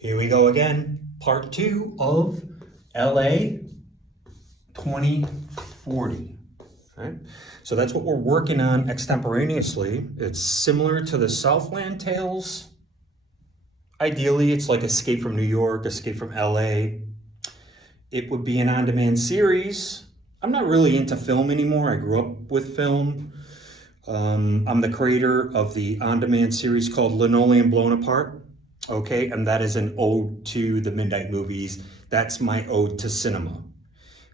Here we go again, part 2 of LA 2040. Right? So that's what we're working on extemporaneously. It's similar to the Southland Tales. Ideally, it's like Escape from New York, Escape from LA. It would be an on-demand series. I'm not really into film anymore. I grew up with film. I'm the creator of the on-demand series called Linoleum Blown Apart. Okay, and that is an ode to the midnight movies. That's my ode to cinema.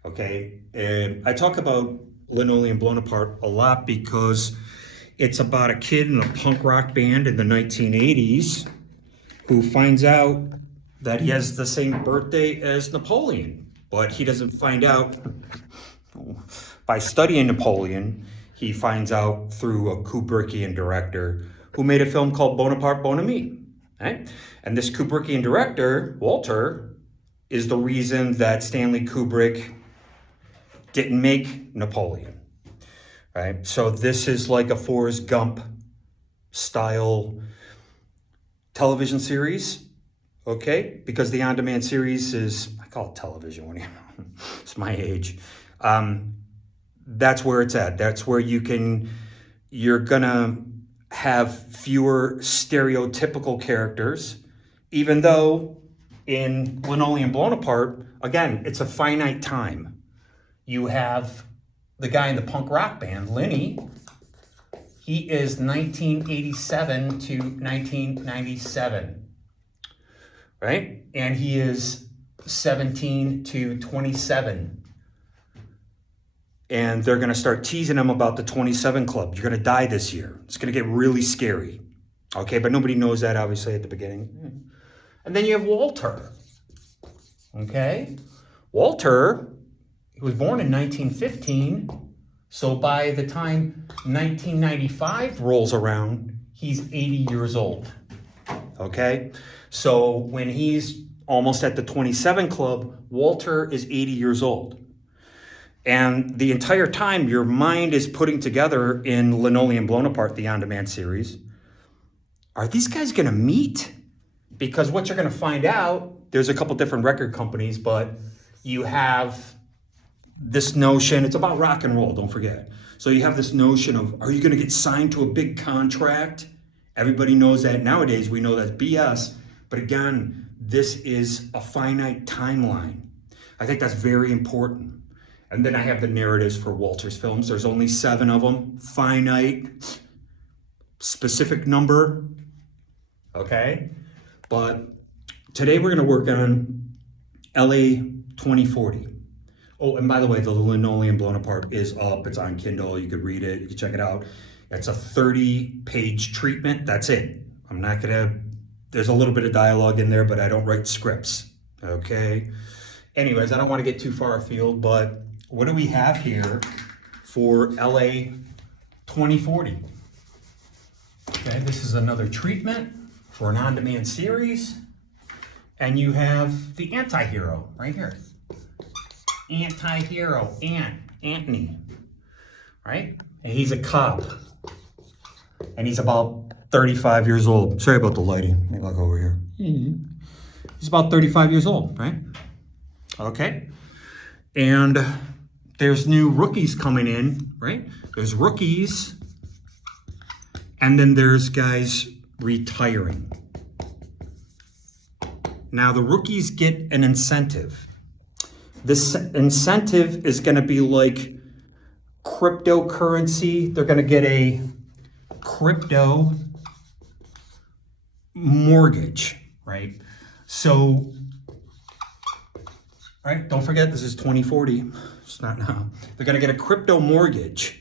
Okay, and I talk about Linoleum Blown Apart a lot because it's about a kid in a punk rock band in the 1980s who finds out that he has the same birthday as Napoleon, but he doesn't find out by studying Napoleon. He finds out through a Kubrickian director who made a film called Bonaparte Bon Ami. Right? And this Kubrickian director, Walter, is the reason that Stanley Kubrick didn't make Napoleon. Right? So this is like a Forrest Gump style television series. Okay? Because the on-demand series is, I call it television when it's my age. That's where it's at. That's where you're gonna have fewer stereotypical characters, even though in Linoleum Blown Apart, again, it's a finite time. You have the guy in the punk rock band, Lenny. He is 1987 to 1997, right? And he is 17 to 27. And they're going to start teasing him about the 27 Club. You're going to die this year. It's going to get really scary. Okay, but nobody knows that, obviously, at the beginning. And then you have Walter. Okay? Walter, he was born in 1915. So by the time 1995 rolls around, he's 80 years old. Okay? So when he's almost at the 27 Club, Walter is 80 years old. And the entire time, your mind is putting together in Linoleum Blown Apart, the on-demand series, are these guys going to meet? Because what you're going to find out, there's a couple different record companies, but you have this notion, it's about rock and roll, don't forget. So you have this notion of, are you going to get signed to a big contract? Everybody knows that nowadays, we know that's BS. But again, this is a finite timeline. I think that's very important. And then I have the narratives for Walter's films. There's only 7 of them. Finite, specific number. Okay? But today we're going to work on LA 2040. Oh, and by the way, the Linoleum Blown Apart is up. It's on Kindle. You could read it. You can check it out. It's a 30-page treatment. That's it. I'm not going to... There's a little bit of dialogue in there, but I don't write scripts. Okay? Anyways, I don't want to get too far afield, but... what do we have here for LA 2040? Okay, this is another treatment for an on-demand series. And you have the anti-hero right here. Anti-hero, Anthony, right? And he's a cop. And he's about 35 years old. Sorry about the lighting. Let me look over here. He's about 35 years old, right? Okay. And... there's new rookies coming in, right? There's rookies, and then there's guys retiring. Now, the rookies get an incentive. This incentive is going to be like cryptocurrency. They're going to get a crypto mortgage, right? So, right, don't forget, this is 2040. It's not now. They're going to get a crypto mortgage.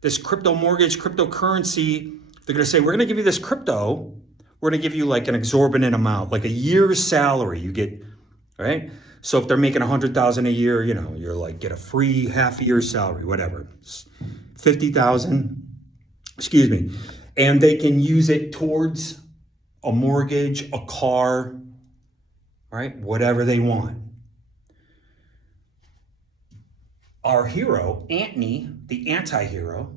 This crypto mortgage, cryptocurrency, they're going to say, we're going to give you this crypto. We're going to give you like an exorbitant amount, like a year's salary you get, right? So if they're making $100,000 a year, you know, you're like, get a free half a year's salary, whatever. $50,000, excuse me. And they can use it towards a mortgage, a car, right? Whatever they want. Our hero, Anthony, the anti-hero,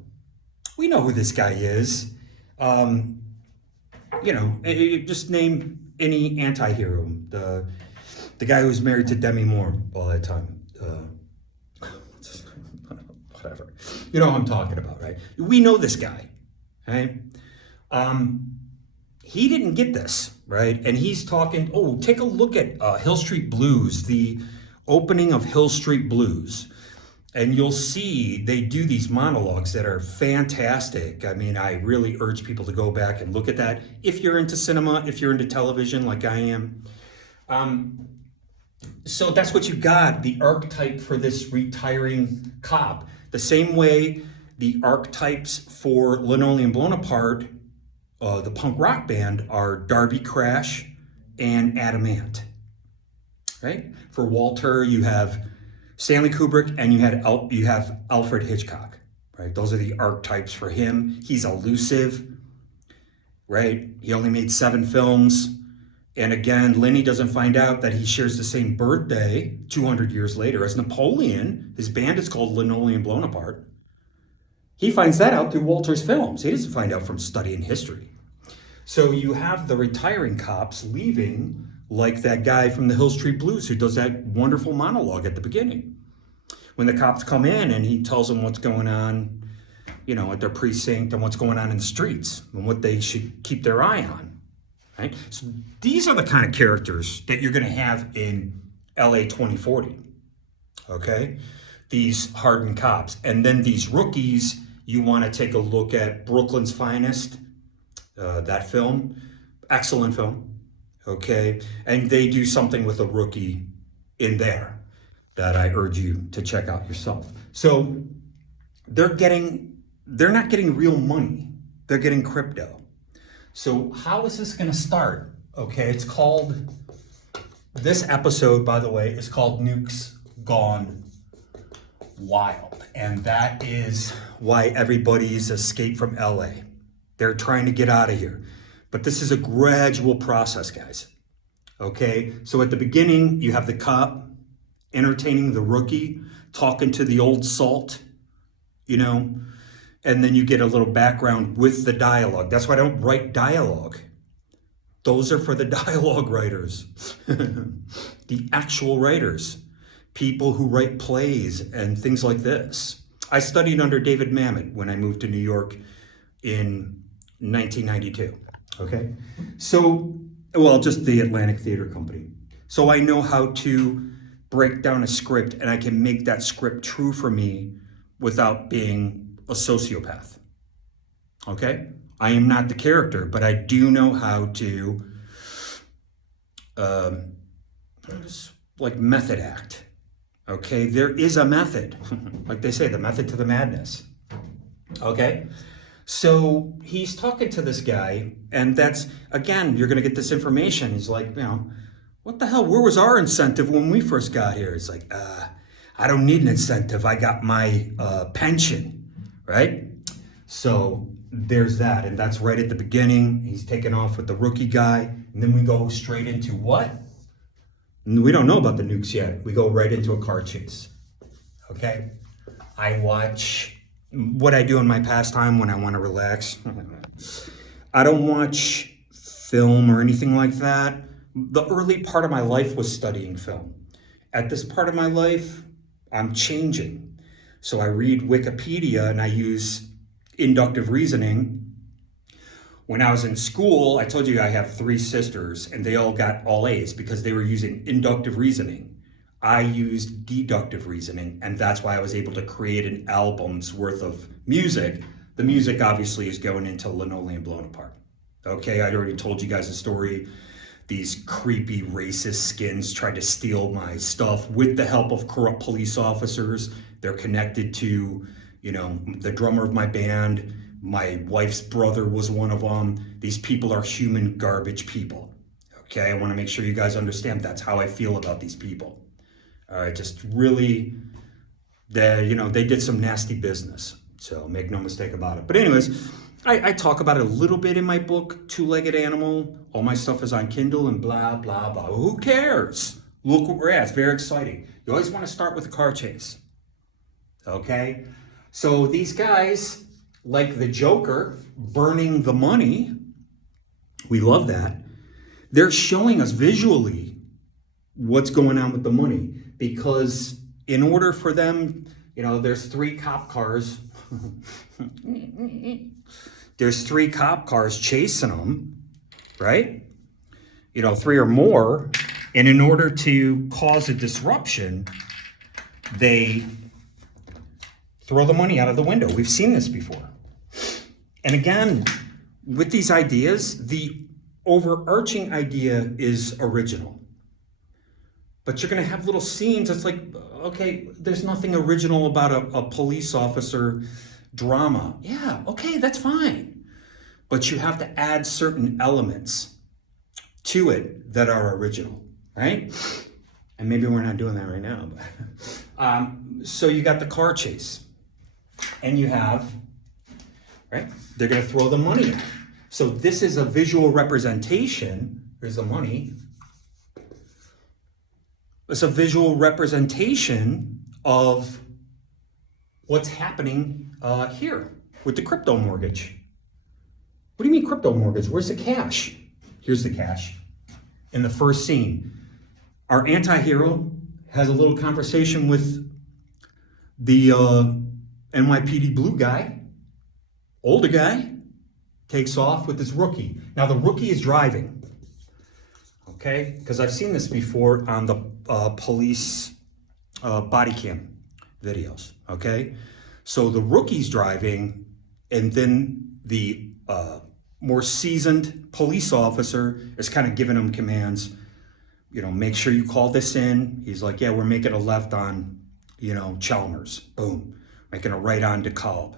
we know who this guy is. You know, just name any anti-hero, the guy who's married to Demi Moore all that time. Whatever. You know what I'm talking about, right? We know this guy, right? He didn't get this, right? And he's talking, oh, take a look at Hill Street Blues, the opening of Hill Street Blues. And you'll see they do these monologues that are fantastic. I mean, I really urge people to go back and look at that. If you're into cinema, if you're into television like I am. So that's what you got, the archetype for this retiring cop. The same way the archetypes for Linoleum Blown Apart, the punk rock band, are Darby Crash and Adam Ant, right? For Walter, you have Stanley Kubrick and you have Alfred Hitchcock, right? Those are the archetypes for him. He's elusive, right? He only made 7 films. And again, Lenny doesn't find out that he shares the same birthday 200 years later as Napoleon. His band is called Linoleum Blown Apart. He finds that out through Walter's films. He doesn't find out from studying history. So you have the retiring cops leaving like that guy from the Hill Street Blues who does that wonderful monologue at the beginning. When the cops come in and he tells them what's going on, you know, at their precinct and what's going on in the streets and what they should keep their eye on. Right? So these are the kind of characters that you're going to have in LA 2040. Okay? These hardened cops. And then these rookies, you want to take a look at Brooklyn's Finest, that film. Excellent film. Okay? And they do something with a rookie in there that I urge you to check out yourself. So they're not getting real money. They're getting crypto. So how is this going to start? Okay, it's called, this episode, by the way, is called Nukes Gone Wild. And that is why everybody's escaped from LA. They're trying to get out of here. But this is a gradual process, guys. Okay, so at the beginning, you have the cop entertaining the rookie, talking to the old salt, you know, and then you get a little background with the dialogue. That's why I don't write dialogue. Those are for the dialogue writers, the actual writers, people who write plays and things like this. I studied under David Mamet when I moved to New York in 1992, okay? So, well, just the Atlantic Theater Company. So I know how to break down a script and I can make that script true for me without being a sociopath. Okay? I am not the character, but I do know how to like method act. Okay? There is a method. Like they say, the method to the madness. Okay? So he's talking to this guy, and that's, again, you're going to get this information. He's like, you know, what the hell? Where was our incentive when we first got here? It's like, I don't need an incentive. I got my pension. Right? So there's that. And that's right at the beginning. He's taken off with the rookie guy. And then we go straight into what? We don't know about the nukes yet. We go right into a car chase. Okay? I watch what I do in my pastime when I want to relax. I don't watch film or anything like that. The early part of my life was studying film. At this part of my life, I'm changing. So I read Wikipedia and I use inductive reasoning. When I was in school, I told you I have 3 sisters and they all got all A's because they were using inductive reasoning. I used deductive reasoning, and that's why I was able to create an album's worth of music. The music obviously is going into Linoleum Blown Apart. Okay, I already told you guys a story. These creepy racist skins tried to steal my stuff with the help of corrupt police officers. They're connected to, you know, the drummer of my band. My wife's brother was one of them. These people are human garbage people. Okay, I want to make sure you guys understand that's how I feel about these people. All right, just really, they did some nasty business. So make no mistake about it. But anyways, I talk about it a little bit in my book, Two-Legged Animal. All my stuff is on Kindle and blah, blah, blah. Who cares? Look where we're at. It's very exciting. You always want to start with a car chase. Okay? So these guys, like the Joker, burning the money, we love that. they're showing us visually what's going on with the money, because in order for them, there's 3 cop cars. There's 3 cop cars chasing them, right? 3 or more. And in order to cause a disruption, they throw the money out of the window. We've seen this before. And again, with these ideas, the overarching idea is original. But you're going to have little scenes. It's like, okay, there's nothing original about a police officer drama. Yeah, okay, that's fine. But you have to add certain elements to it that are original, right? And maybe we're not doing that right now. But, so you got the car chase. And you have, right? They're going to throw the money out. So this is a visual representation. Here's the money. It's a visual representation of what's happening here with the crypto mortgage. What do you mean crypto mortgage? Where's the cash? Here's the cash. In the first scene, our anti-hero has a little conversation with the NYPD blue guy, older guy, takes off with this rookie. Now the rookie is driving, okay? Because I've seen this before on the police body cam videos, okay? So the rookie's driving, and then the more seasoned police officer is kind of giving him commands. Make sure you call this in. He's like, yeah, we're making a left on, Chalmers. Boom. Making a right on DeKalb,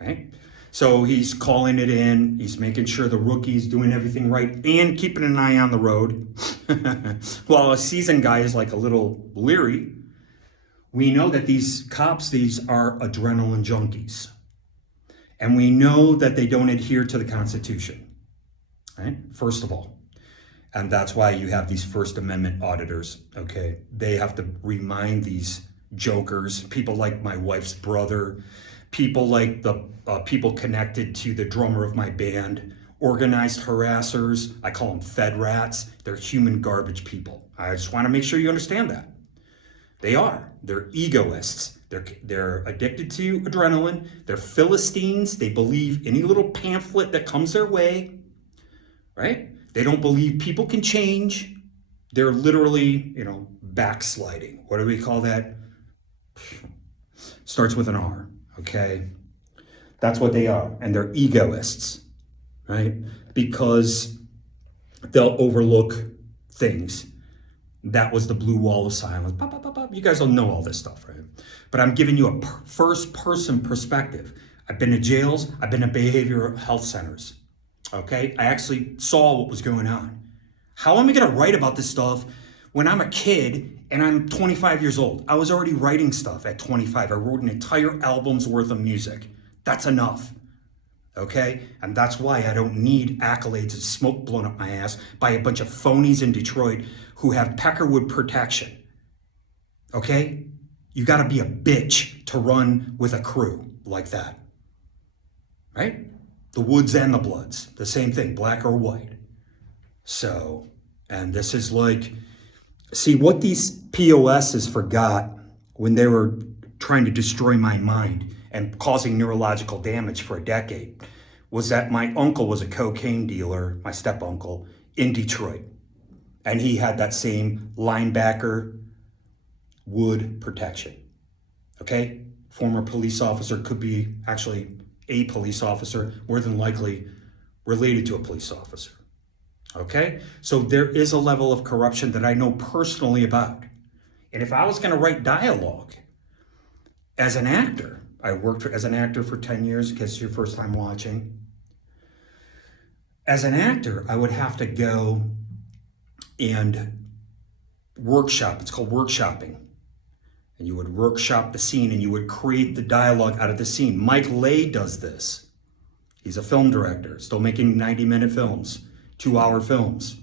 right? So he's calling it in. He's making sure the rookie's doing everything right and keeping an eye on the road. While a seasoned guy is like a little leery. We know that these cops, these are adrenaline junkies. And we know that they don't adhere to the Constitution, right? First of all. And that's why you have these First Amendment auditors, okay? They have to remind these jokers, people like my wife's brother, people like the people connected to the drummer of my band, organized harassers. I call them Fed rats. They're human garbage people. I just want to make sure you understand that. They are. They're egoists. They're addicted to adrenaline. They're Philistines. They believe any little pamphlet that comes their way, right? They don't believe people can change. They're literally, backsliding. What do we call that? Starts with an R, okay? That's what they are. And they're egoists, right? Because they'll overlook things. That was the blue wall of silence. Pop, pop, pop, pop. You guys don't know all this stuff, right? But I'm giving you a first-person perspective. I've been to jails. I've been to behavioral health centers, okay? I actually saw what was going on. How am I going to write about this stuff when I'm a kid and I'm 25 years old? I was already writing stuff at 25. I wrote an entire album's worth of music. That's enough, okay? And that's why I don't need accolades and smoke blown up my ass by a bunch of phonies in Detroit who have Peckerwood protection, okay? You gotta be a bitch to run with a crew like that, right? The Woods and the Bloods, the same thing, black or white. So, and this is like, see what these POSs forgot when they were trying to destroy my mind and causing neurological damage for a decade was that my uncle was a cocaine dealer, my step uncle, in Detroit. And he had that same linebacker wood protection, okay? Former police officer, could be actually a police officer, more than likely related to a police officer, okay? So there is a level of corruption that I know personally about. And if I was gonna write dialogue as an actor, I worked as an actor for 10 years, in case it's your first time watching. As an actor, I would have to go and workshop. It's called workshopping. And you would workshop the scene and you would create the dialogue out of the scene. Mike Lay does this. He's a film director, still making 90-minute films, 2-hour films.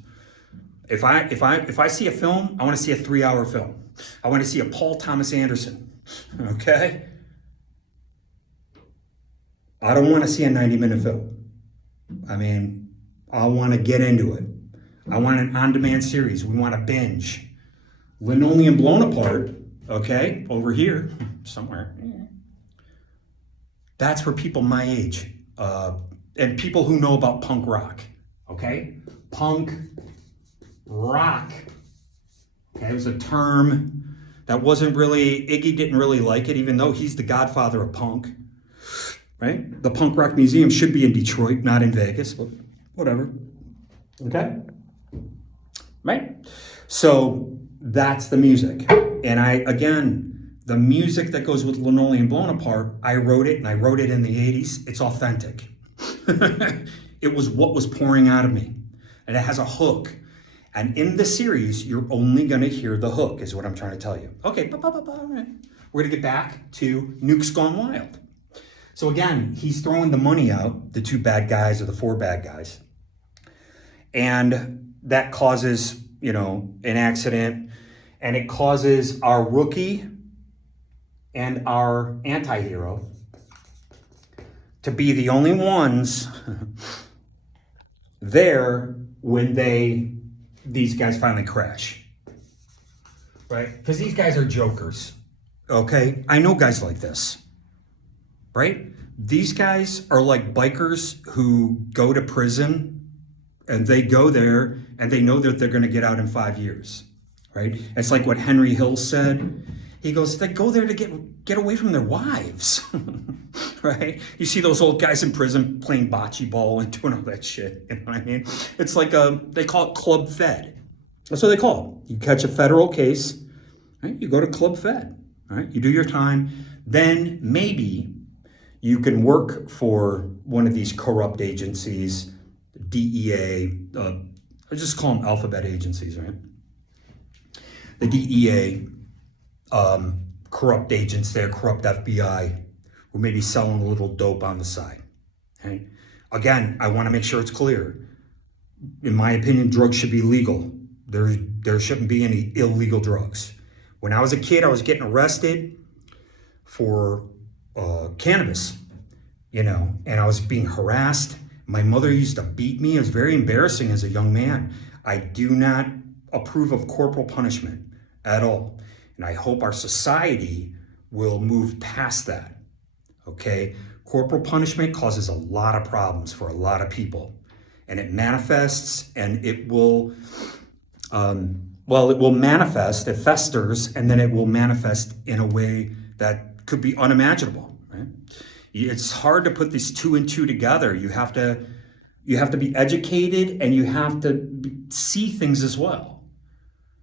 If I see a film, I want to see a 3-hour film. I want to see a Paul Thomas Anderson, okay? I don't want to see a 90-minute film. I mean, I want to get into it. I want an on-demand series. We want to binge. Linoleum Blown Apart, okay, over here, somewhere. That's for people my age and people who know about punk rock, okay? Punk rock, okay, it was a term that wasn't really, Iggy didn't really like it, even though he's the godfather of punk, right? The Punk Rock Museum should be in Detroit, not in Vegas, but whatever, okay? Right? So that's the music. And again, the music that goes with Linoleum Blown Apart, I wrote it, and I wrote it in the 80s. It's authentic. It was what was pouring out of me. And it has a hook. And in the series, you're only going to hear the hook, is what I'm trying to tell you. Okay, all right. We're going to get back to Nukes Gone Wild. So again, he's throwing the money out, the 2 bad guys or the 4 bad guys. And that causes, an accident. And it causes our rookie and our anti-hero to be the only ones there when these guys finally crash, right? Because these guys are jokers, okay? I know guys like this, right? These guys are like bikers who go to prison and they go there and they know that they're going to get out in 5 years, right? It's like what Henry Hill said. He goes, they go there to get away from their wives, right? You see those old guys in prison playing bocce ball and doing all that shit, you know what I mean? It's like they call it Club Fed. That's what they call it. You catch a federal case, right? You go to Club Fed, right? You do your time, then maybe you can work for one of these corrupt agencies, DEA, I just call them alphabet agencies, right? The DEA, corrupt agents there, corrupt FBI, who may be selling a little dope on the side. Okay? Again, I want to make sure it's clear. In my opinion, drugs should be legal. There shouldn't be any illegal drugs. When I was a kid, I was getting arrested for cannabis, and I was being harassed. My mother used to beat me. It was very embarrassing as a young man. I do not approve of corporal punishment at all. And I hope our society will move past that, okay? Corporal punishment causes a lot of problems for a lot of people. And it manifests, and it will, it will manifest, it festers, and then it will manifest in a way that could be unimaginable, right? It's hard to put these 2 and 2 together. You have to be educated, and you have to see things as well.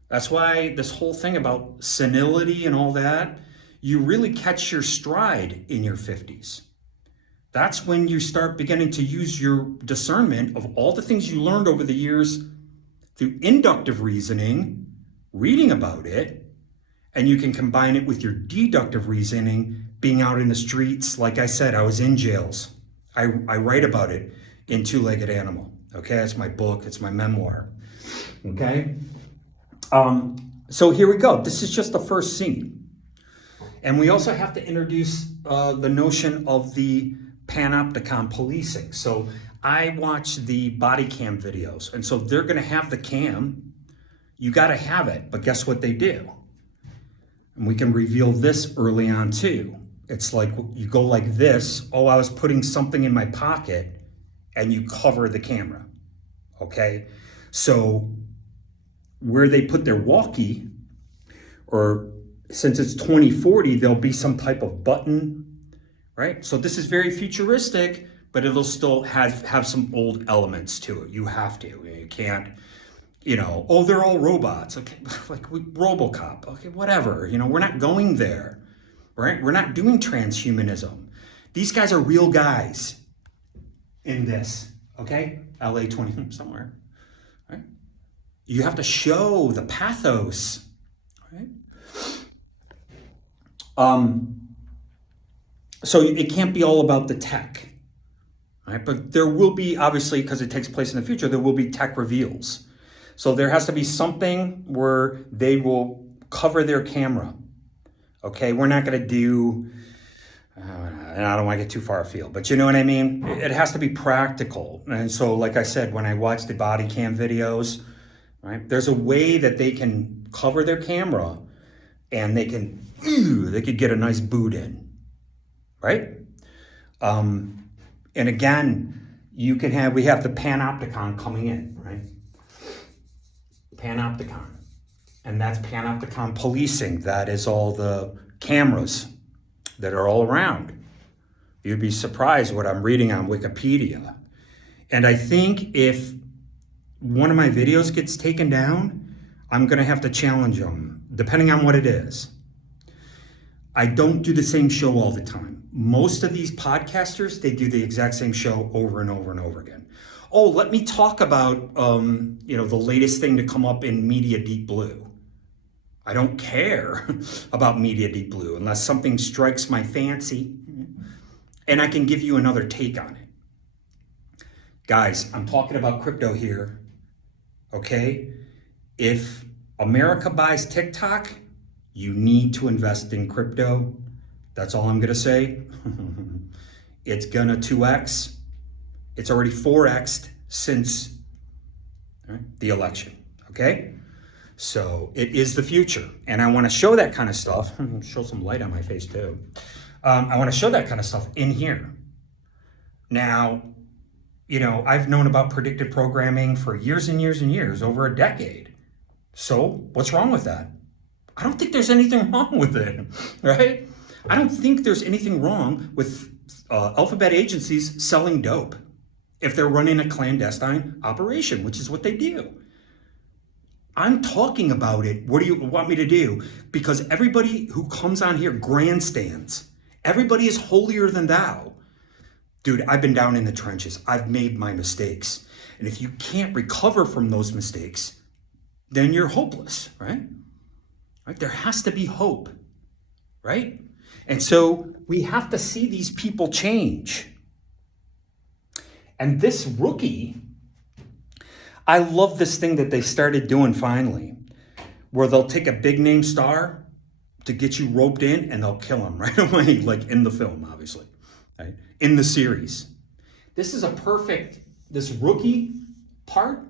That's why this whole thing about senility and all that, you really catch your stride in your 50s. That's when you start beginning to use your discernment of all the things you learned over the years through inductive reasoning, reading about it, and you can combine it with your deductive reasoning, being out in the streets. Like I said, I was in jails. I write about it in Two-Legged Animal. Okay, that's my book, it's my memoir. Okay? So here we go. This is just the first scene. And we also have to introduce the notion of the panopticon policing. So I watch the body cam videos, and so they're going to have the cam. You got to have it, but guess what they do? And we can reveal this early on too. It's like you go like this. Oh, I was putting something in my pocket, and you cover the camera. Okay? So where they put their walkie, or since it's 2040, there'll be some type of button, right? So this is very futuristic, but it'll still have some old elements to it. You have to. You can't, oh, they're all robots. Okay, like RoboCop. Okay, whatever. We're not going there, right? We're not doing transhumanism. These guys are real guys in this, okay? LA 20 somewhere, right? You have to show the pathos, right? So it can't be all about the tech, right? But there will be, obviously, because it takes place in the future, there will be tech reveals. So there has to be something where they will cover their camera, okay? We're not going to do, and I don't want to get too far afield, but you know what I mean? It has to be practical. And so, like I said, when I watch the body cam videos, right? There's a way that they can cover their camera and they could get a nice boot in, right? And again, we have the panopticon coming in, right? Panopticon. And that's panopticon policing. That is all the cameras that are all around. You'd be surprised what I'm reading on Wikipedia. And I think if one of my videos gets taken down, I'm gonna have to challenge them, depending on what it is. I don't do the same show all the time. Most of these podcasters, they do the exact same show over and over and over again. Oh, let me talk about the latest thing to come up in Media Deep Blue. I don't care about Media Deep Blue unless something strikes my fancy and I can give you another take on it. Guys, I'm talking about crypto here, okay? If America buys TikTok, you need to invest in crypto. That's all I'm gonna say. It's gonna 2x. It's already 4x'd since the election, okay? So it is the future. And I wanna show that kind of stuff. Show some light on my face too. I wanna show that kind of stuff in here. Now, I've known about predictive programming for years and years and years, over a decade. So what's wrong with that? I don't think there's anything wrong with it, right? I don't think there's anything wrong with alphabet agencies selling dope if they're running a clandestine operation, which is what they do. I'm talking about it. What do you want me to do? Because everybody who comes on here grandstands. Everybody is holier than thou. Dude, I've been down in the trenches. I've made my mistakes. And if you can't recover from those mistakes, then you're hopeless, right? There has to be hope, right? And so we have to see these people change. And this rookie, I love this thing that they started doing finally, where they'll take a big name star to get you roped in and they'll kill him right away, like in the film, obviously, right? In the series. This is this rookie part.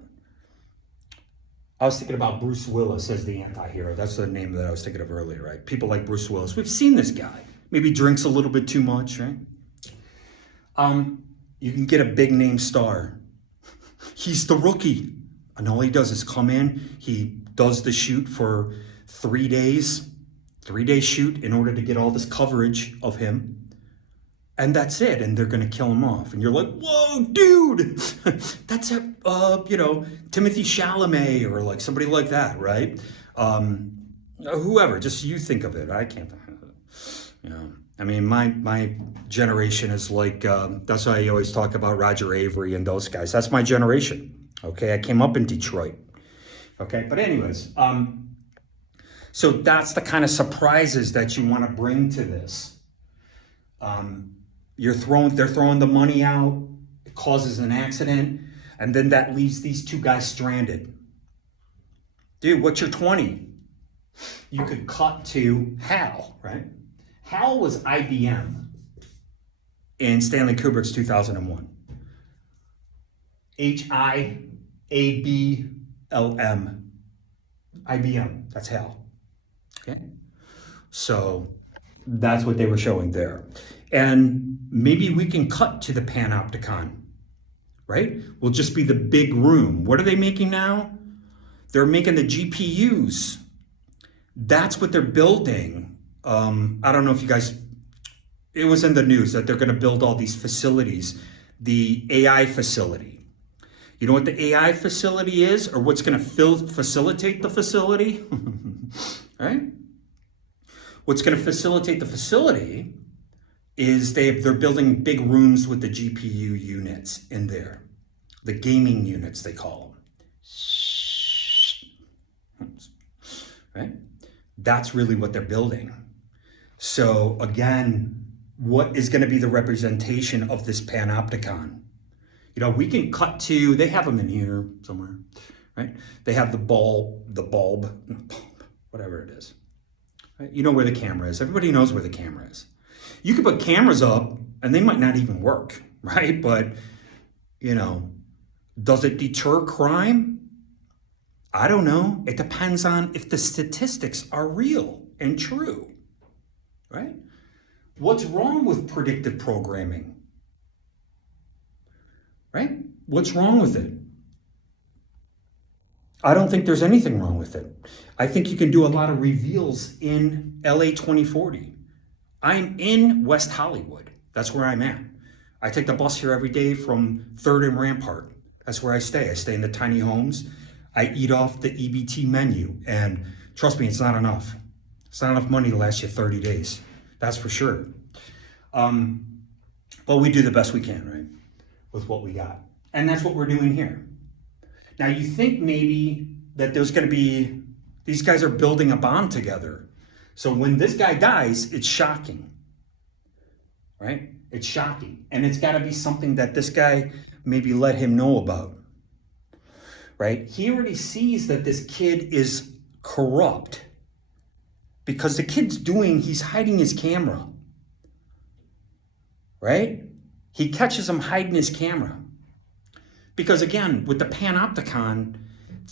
I was thinking about Bruce Willis as the anti-hero. That's the name that I was thinking of earlier, right? People like Bruce Willis. We've seen this guy. Maybe drinks a little bit too much, right? You can get a big name star. He's the rookie. And all he does is come in. He does the shoot for 3 days. 3-day shoot in order to get all this coverage of him. And that's it. And they're going to kill him off. And you're like, whoa, dude, that's Timothy Chalamet or like somebody like that, right? Whoever, just you think of it. I can't, I mean, my generation is like, that's why I always talk about Roger Avery and those guys. That's my generation. Okay. I came up in Detroit. Okay. But anyways, so that's the kind of surprises that you want to bring to this. They're throwing the money out, it causes an accident, and then that leaves these two guys stranded. Dude, what's your 20? You could cut to Hal, right? Hal was IBM in Stanley Kubrick's 2001. HIABLM. IBM, that's Hal. Okay? So that's what they were showing there. And maybe we can cut to the panopticon, right? Will just be the big room. What are they making now? They're making the GPUs. That's what they're building. I don't know if you guys, it was in the news that they're going to build all these facilities, the AI facility. You know what the AI facility is, or what's going to facilitate the facility? Right? What's going to facilitate the facility is they're building big rooms with the GPU units in there. The gaming units, they call them. Right? That's really what they're building. So again, what is going to be the representation of this panopticon? We can cut to, they have them in here somewhere, right? They have the bulb, whatever it is. Right? You know where the camera is. Everybody knows where the camera is. You could put cameras up and they might not even work, right? But, does it deter crime? I don't know. It depends on if the statistics are real and true, right? What's wrong with predictive programming, right? What's wrong with it? I don't think there's anything wrong with it. I think you can do a lot of reveals in LA 2040. I'm in West Hollywood. That's where I'm at. I take the bus here every day from 3rd and Rampart. That's where I stay. I stay in the tiny homes. I eat off the EBT menu. And trust me, it's not enough. It's not enough money to last you 30 days. That's for sure. But we do the best we can, right? With what we got. And that's what we're doing here. Now, you think maybe that there's going to be, these guys are building a bond together. So when this guy dies, it's shocking, right? It's shocking. And it's got to be something that this guy maybe let him know about, right? He already sees that this kid is corrupt because the kid's he's hiding his camera, right? He catches him hiding his camera. Because again, with the panopticon,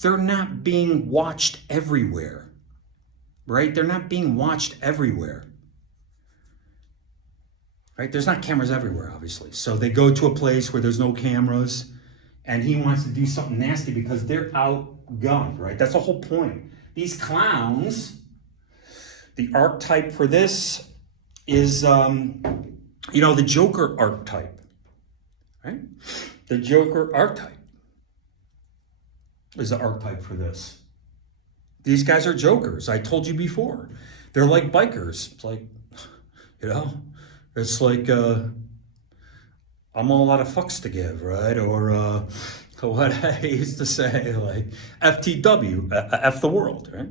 they're not being watched everywhere, right? They're not being watched everywhere, right? There's not cameras everywhere, obviously. So they go to a place where there's no cameras and he wants to do something nasty because they're outgunned, right? That's the whole point. These clowns, the archetype for this is, the Joker archetype, right? The Joker archetype is the archetype for this. These guys are jokers. I told you before. They're like bikers. It's like, it's like, I'm all out of fucks to give, right? Or what I used to say, like, FTW, F the world, right?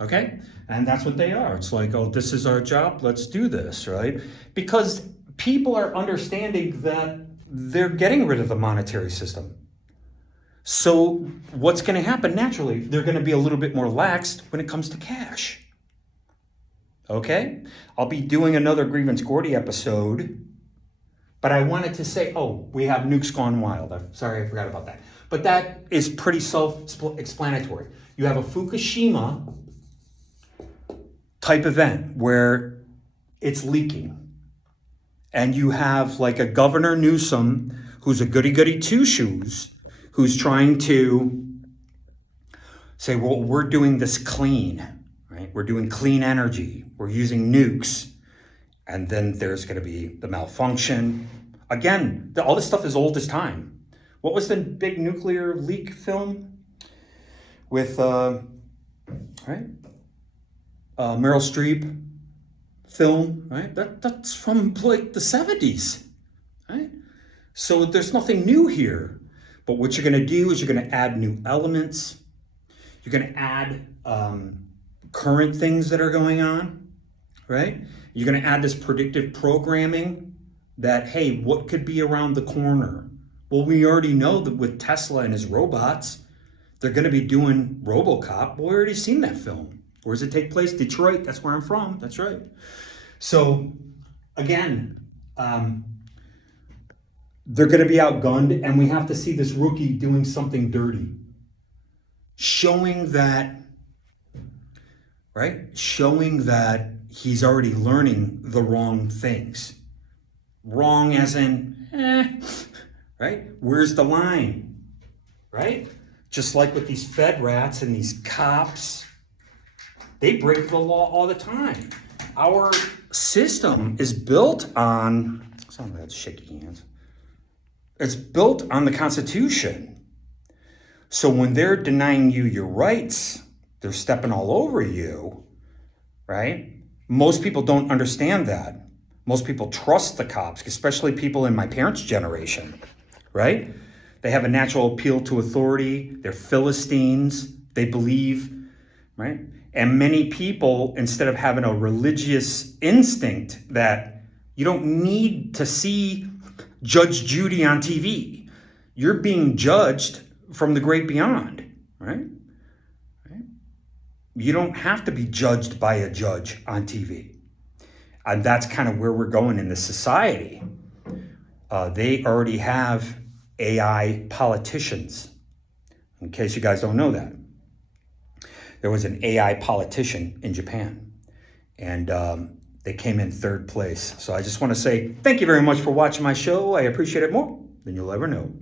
Okay? And that's what they are. It's like, oh, this is our job. Let's do this, right? Because people are understanding that they're getting rid of the monetary system. So what's going to happen naturally? They're going to be a little bit more laxed when it comes to cash. Okay? I'll be doing another Grievance Gordy episode, but I wanted to say, we have Nukes Gone Wild. I'm sorry, I forgot about that. But that is pretty self-explanatory. You have a Fukushima type event where it's leaking. And you have like a Governor Newsom who's a goody-goody two-shoes who's trying to say, well, we're doing this clean, right? We're doing clean energy. We're using nukes. And then there's going to be the malfunction. Again, all this stuff is old as time. What was the big nuclear leak film with, Meryl Streep? Film, right? That's from like the 70s, right? So there's nothing new here. But what you're going to do is you're going to add new elements. You're going to add current things that are going on, right? You're going to add this predictive programming that, hey, what could be around the corner? Well, we already know that with Tesla and his robots, they're going to be doing RoboCop. Well, we already seen that film. Where does it take place? Detroit. That's where I'm from. That's right. So, again, they're going to be outgunned, and we have to see this rookie doing something dirty. Showing that, right? Showing that he's already learning the wrong things. Wrong as in, right? Where's the line, right? Just like with these Fed rats and these cops, they break the law all the time. Our system is built on, something that's shaky hands. It's built on the Constitution. So when they're denying you your rights, they're stepping all over you, right? Most people don't understand that. Most people trust the cops, especially people in my parents' generation, right? They have a natural appeal to authority. They're Philistines. They believe, right? And many people, instead of having a religious instinct that you don't need to see Judge Judy on TV, you're being judged from the great beyond, right? You don't have to be judged by a judge on TV. And that's kind of where we're going in this society. They already have AI politicians, in case you guys don't know that. there was an AI politician in Japan, and they came in third place. So I just want to say thank you very much for watching my show. I appreciate it more than you'll ever know.